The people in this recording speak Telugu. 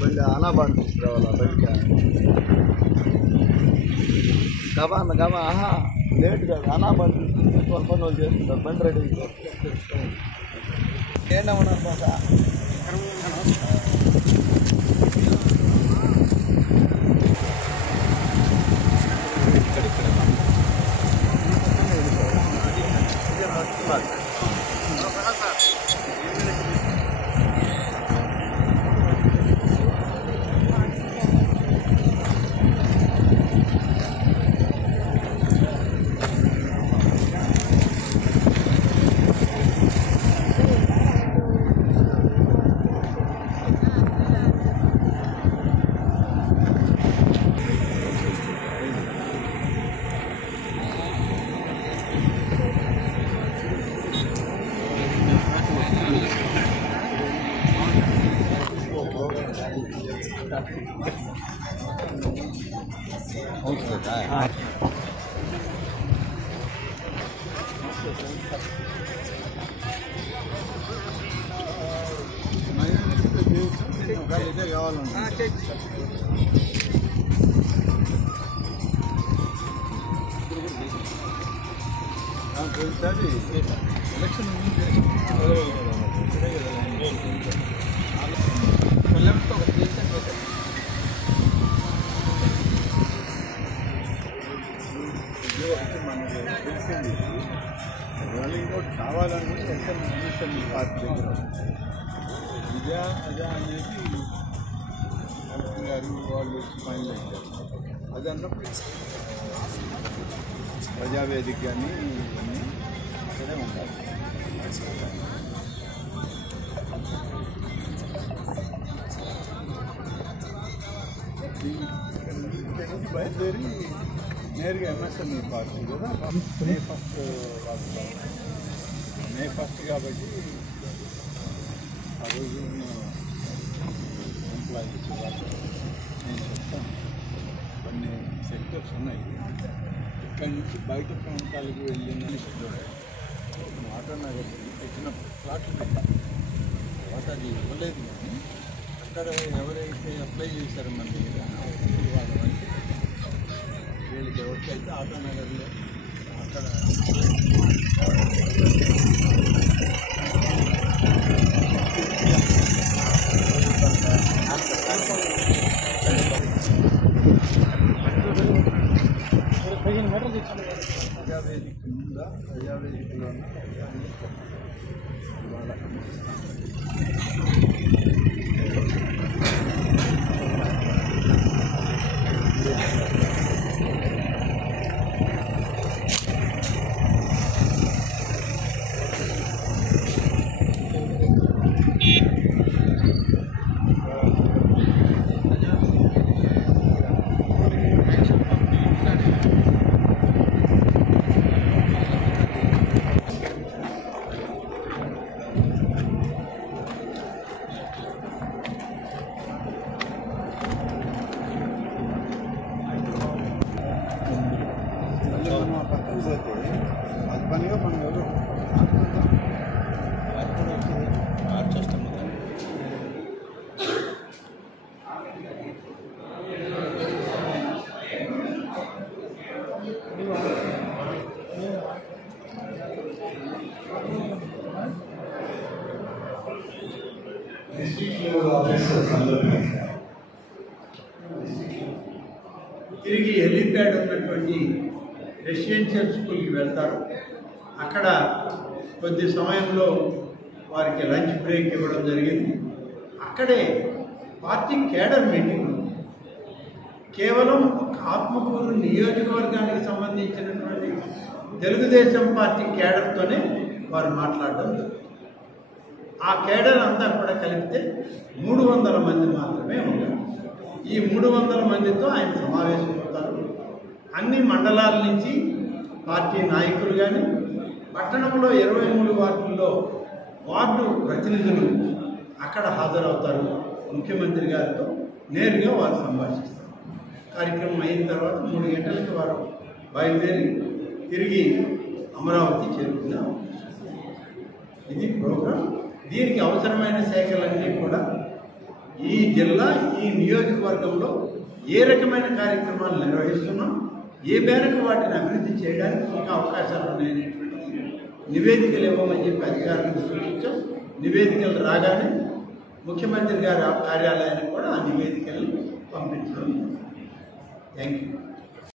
బండి అనాబాన్ తీసుకురావాలా బయట గబా ఆహా లేట్ కాదు అనాబాన్ తీసుకుని పని వాళ్ళు చేస్తుంటారు బండి రెడీ ఏంటమ్మా ఇదే కావాలన్నా ఎలక్షన్ మనకి తెలిసింది వాళ్ళు ఇంకోటి కావాలనుకుంటే ఎలక్షన్ కమిషన్ పార్టీ దగ్గర ఇదే అదే అనేది కలెక్టర్ గారు వాళ్ళు వచ్చి ఫైనల్ అయ్యారు అది అన్నప్పుడు ప్రజావేదిక కానీ ఇవన్నీ అక్కడే ఉండాలి బయలుదేరి నేరుగా ఎంఎస్ఎంఈ పార్టీ కదా మే ఫస్ట్ కాబట్టి ఆ రోజు ఎంప్లాయీస్ నేను చెప్తాను కొన్ని సెక్టర్స్ ఉన్నాయి ఇక్కడి నుంచి బయట ప్రాంతాలకు వెళ్ళిన ఆటోనగర్ తెచ్చిన ప్లాట్లు పెట్టాను తర్వాత అది ఇవ్వలేదు కానీ అక్కడ ఎవరైతే అప్లై చేశారో మన దగ్గర వాళ్ళకి వీళ్ళకి ఎవరికైతే ఆటోనగర్లో అక్కడ ప్రజావేదిక ఉందా ప్రజావేదికలో ఇవాళ పక్కన పోతే అది పనిగా మనం ఎవరు మార్చేస్తాం తిరిగి హెలిప్యాడ్ ఉన్నటువంటి రెసిడెన్షియల్ స్కూల్కి వెళ్తారు. అక్కడ కొద్ది సమయంలో వారికి లంచ్ బ్రేక్ ఇవ్వడం జరిగింది. అక్కడే పార్టీ కేడర్ మీటింగ్ కేవలం ఆత్మకూరు నియోజకవర్గానికి సంబంధించినటువంటి తెలుగుదేశం పార్టీ కేడర్తోనే వారు మాట్లాడడం జరుగుతుంది. ఆ కేడర్ అంతా కూడా కలిపితే 300 మంది మాత్రమే ఉంటారు. ఈ 300 మందితో ఆయన సమావేశమవుతారు. అన్ని మండలాల నుంచి పార్టీ నాయకులు కానీ పట్టణంలో 23 వార్డుల్లో వార్డు ప్రతినిధులు అక్కడ హాజరవుతారు. ముఖ్యమంత్రి గారితో నేరుగా వారు సంభాషిస్తారు. కార్యక్రమం అయిన తర్వాత 3 గంటలకు వారు బయలుదేరి తిరిగి అమరావతి చేరుకునే ఇది ప్రోగ్రాం. దీనికి అవసరమైన శాఖలన్నీ కూడా ఈ జిల్లా ఈ నియోజకవర్గంలో ఏ రకమైన కార్యక్రమాలు నిర్వహిస్తున్నాం, ఏ మేరకు వాటిని అభివృద్ధి చేయడానికి ఇంకా అవకాశాలు ఉన్నాయనేటువంటి నివేదికలు ఇవ్వమని చెప్పి అధికారులకు సూచించాం. నివేదికలు రాగానే ముఖ్యమంత్రి గారి కార్యాలయానికి కూడా ఆ నివేదికలు పంపించడం. Thank you.